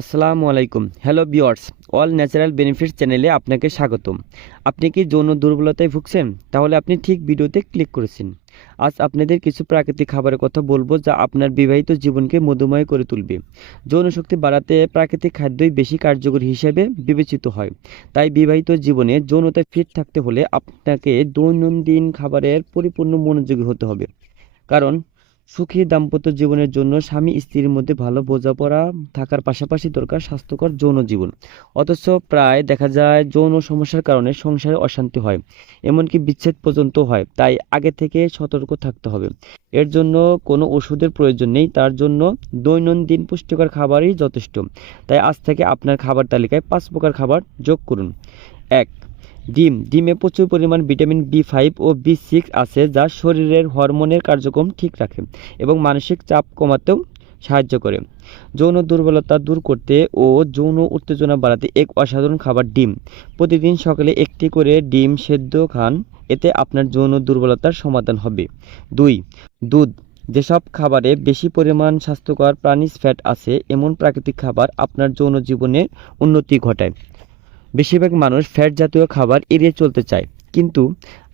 আসসালামু আলাইকুম। হ্যালো বিওয়ার্স অল ন্যাচারাল বেনিফিটস চ্যানেলে আপনাকে স্বাগতম। আপনি কি যৌন দুর্বলতায় ভুগছেন? তাহলে আপনি ঠিক ভিডিওতে ক্লিক করেছেন। আজ আপনাদের কিছু প্রাকৃতিক খাবারের কথা বলব যা আপনার বিবাহিত জীবনকে মধুময় করে তুলবে। যৌন শক্তি বাড়াতে প্রাকৃতিক খাদ্যই বেশি কার্যকরী হিসেবে বিবেচিত হয়। তাই বিবাহিত জীবনে যৌনতায় ফিট থাকতে হলে আপনাকে দৈনন্দিন খাবারের পরিপূর্ণ মনোযোগী হতে হবে। কারণ সুখী দাম্পত্য জীবনের জন্য স্বামী স্ত্রীর মধ্যে ভালো বোঝাপড়া থাকার পাশাপাশি দরকার স্বাস্থ্যকর যৌন জীবন। অথচ প্রায় দেখা যায় যৌন সমস্যার কারণে সংসারে অশান্তি হয়, এমনকি বিচ্ছেদ পর্যন্ত হয়, তাই আগে থেকে সতর্ক থাকতে হবে। এর জন্য কোনো ওষুধের প্রয়োজন নেই, তার জন্য দৈনন্দিন পুষ্টিকর খাবারই যথেষ্ট। তাই আজ থেকে আপনার খাবার তালিকায় পাঁচ প্রকার খাবার যোগ করুন। এক ডিম। ডিমে প্রচুর পরিমাণ ভিটামিন বি ফাইভ ও বি সিক্স আছে যা শরীরের হরমোনের কার্যক্রম ঠিক রাখে এবং মানসিক চাপ কমাতেও সাহায্য করে। যৌন দুর্বলতা দূর করতে ও যৌন উত্তেজনা বাড়াতে এক অসাধারণ খাবার ডিম। প্রতিদিন সকালে একটি করে ডিম সেদ্ধ খান, এতে আপনার যৌন দুর্বলতার সমাধান হবে। দুই, দুধ। যেসব খাবারে বেশি পরিমাণ স্বাস্থ্যকর প্রাণীজ ফ্যাট আছে, এমন প্রাকৃতিক খাবার আপনার যৌন জীবনের উন্নতি ঘটায়। বেশিরভাগ মানুষ ফ্যাট জাতীয় খাবার এড়িয়ে চলতে চায়। কিন্তু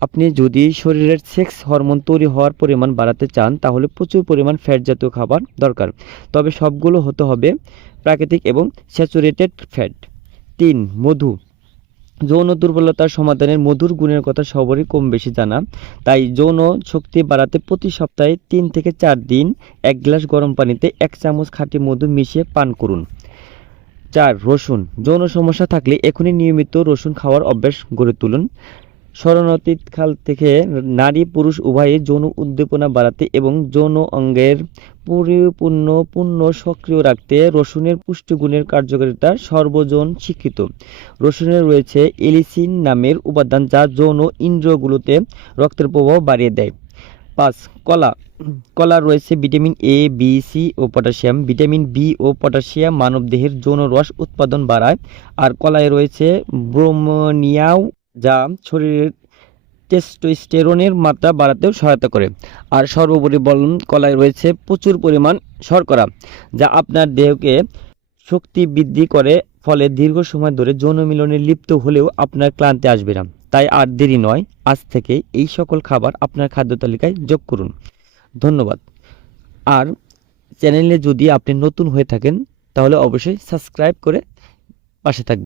আপনি যদি শরীরের সেক্স হরমোন তৈরি হওয়ার পরিমাণ বাড়াতে চান, তাহলে প্রচুর পরিমাণ ফ্যাট জাতীয় খাবার দরকার। তবে সবগুলো হতে হবে প্রাকৃতিক এবং স্যাচুরেটেড ফ্যাট তিন, মধু। যৌন দুর্বলতার সমাধানের মধুর গুণের কথা সবারই কম বেশি জানা। তাই যৌন শক্তি বাড়াতে প্রতি সপ্তাহে তিন থেকে চার দিন এক গ্লাস গরম পানিতে এক চামচ খাঁটি মধু মিশিয়ে পান করুন। চার, রসুন। যৌন সমস্যা থাকলে এখনই নিয়মিত রসুন খাওয়ার অভ্যাস গড়ে তুলুন। স্মরণতীতকাল থেকে নারী পুরুষ উভয়ে যৌন উদ্দীপনা বাড়াতে এবং যৌন অঙ্গের পরিপূর্ণ পূর্ণ সক্রিয় রাখতে রসুনের পুষ্টিগুণের কার্যকারিতা সর্বজন স্বীকৃত রসুনে রয়েছে এলিসিন নামের উপাদান যা যৌন ইন্দ্রিয়গুলোতে রক্তের প্রবাহ বাড়িয়ে দেয়। পাঁচ, কলা। কলা রয়েছে ভিটামিন এ বি সি ও পটাশিয়াম। ভিটামিন বি ও পটাশিয়াম মানবদেহের যৌন রস উৎপাদন বাড়ায়। আর কলায় রয়েছে ব্রোমনিয়াও, যা শরীরের টেস্টোস্টেরনের মাত্রা বাড়াতেও সহায়তা করে। আর সর্বোপরি বলুন, কলায় রয়েছে প্রচুর পরিমাণ শর্করা, যা আপনার দেহকে শক্তি বৃদ্ধি করে, ফলে দীর্ঘ সময় ধরে যৌন মিলনে লিপ্ত হলেও আপনার ক্লান্তি আসবে না। তাই আর দেরি নয়, আজ থেকে এই সকল খাবার আপনার খাদ্য তালিকায় যোগ করুন। ধন্যবাদ। আর চ্যানেলে যদি আপনি নতুন হয়ে থাকেন, তাহলে অবশ্যই সাবস্ক্রাইব করে পাশে থাকবেন।